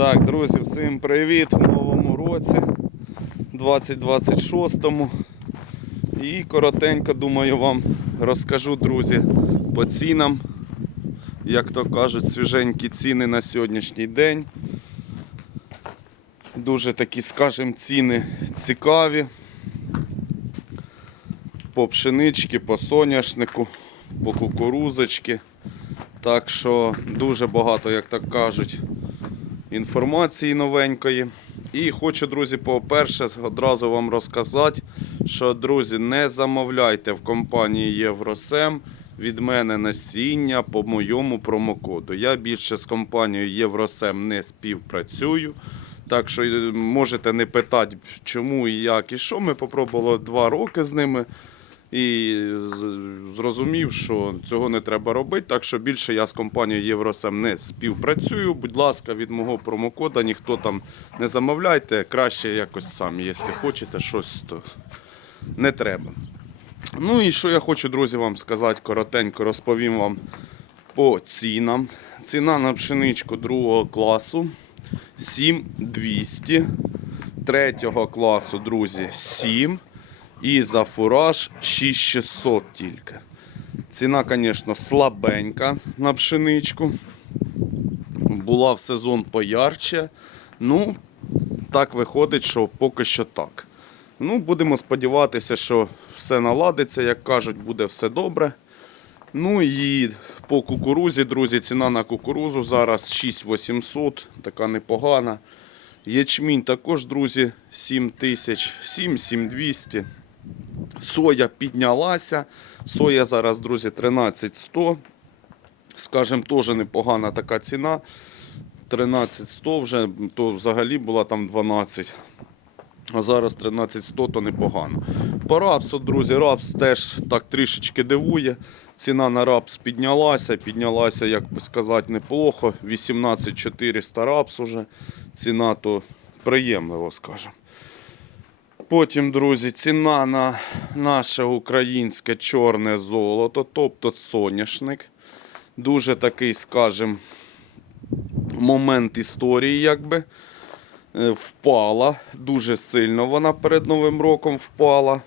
Так, друзі, всім привіт в новому році, 2026-му. І коротенько, думаю, вам розкажу, друзі, по цінам. Як то кажуть, свіженькі ціни на сьогоднішній день. Дуже такі, скажімо, ціни цікаві. По пшенички, по соняшнику, по кукурузочки. Так що дуже багато, як так кажуть, інформації новенької. І хочу, друзі, по-перше, одразу вам розказати, що, друзі, не замовляйте в компанії Євросем від мене насіння по моєму промокоду. Я більше з компанією Євросем не співпрацюю. Так що е, можете не питати, чому і як і що. Ми попробували два роки з ними і зрозумів, що цього не треба робити. Так що більше я з компанією Євросем не співпрацюю. Будь ласка, від мого промокода ніхто там не замовляйте. Краще якось самі, якщо хочете щось, то не треба. Ну і що я хочу, друзі, вам сказати коротенько, розповім вам по цінам. Ціна на пшеничку другого класу 7200. Третього класу, друзі, 7. І за фураж 6600 тільки. Ціна, звісно, слабенька на пшеничку. Була в сезон поярче. Ну, так виходить, що поки що так. Ну, будемо сподіватися, що все наладиться, як кажуть, буде все добре. Ну і по кукурузі, друзі, ціна на кукурузу зараз 6800, така непогана. Ячмінь також, друзі, 7000, 7-7200. Соя піднялася. Соя зараз, друзі, 13100. Скажем, теж непогана така ціна. 13100 вже, то взагалі була там 12. А зараз 13100 то непогано. По рапсу, друзі, рапс теж так трішечки дивує. Ціна на рапс піднялася, піднялася, як би сказати, неплохо. 18400 рапс уже. Ціна то приємливо, скажемо. Потім, друзі, ціна на наше українське чорне золото, тобто соняшник. Дуже такий, скажімо, момент історії, якби. Е, Впала. Дуже сильно вона перед Новим роком впала.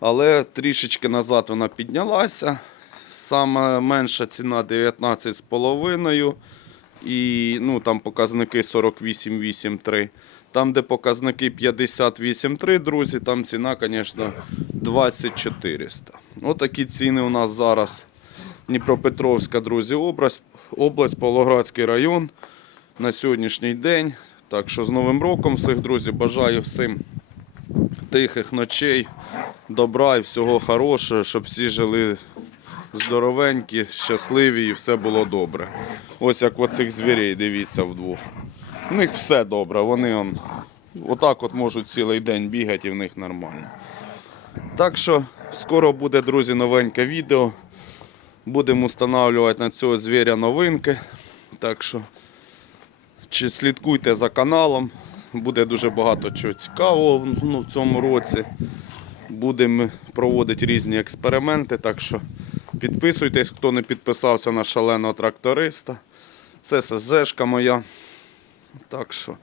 Але трішечки назад вона піднялася. Саме менша ціна 19,5. І ну, там показники 48,83. Там, де показники 58,3, друзі, там ціна, звісно, 2400. Отакі ціни у нас зараз. Дніпропетровська, друзі, область, область, Павлоградський район на сьогоднішній день. Так що з Новим роком всіх, друзі, бажаю всім тихих ночей, добра і всього хорошого, щоб всі жили здоровенькі, щасливі і все було добре. Ось як оцих звірей, дивіться вдвох. У них все добре, вони он, отак от можуть цілий день бігати і в них нормально. Так що скоро буде, друзі, новеньке відео. Будемо встановлювати на цього звіря новинки. Так що чи слідкуйте за каналом. Буде дуже багато чого цікавого ну, в цьому році. Будемо проводити різні експерименти. Так що підписуйтесь, хто не підписався на шаленого тракториста. Це СЗшка моя. Так що,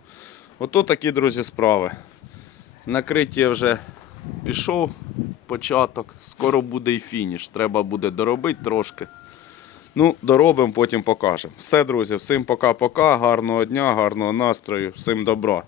ото такі, друзі, справи. Накриття вже пішов початок, скоро буде і фініш. Треба буде доробити трошки. Ну, доробимо, потім покажемо. Все, друзі, всім пока-пока, гарного дня, гарного настрою, всім добра.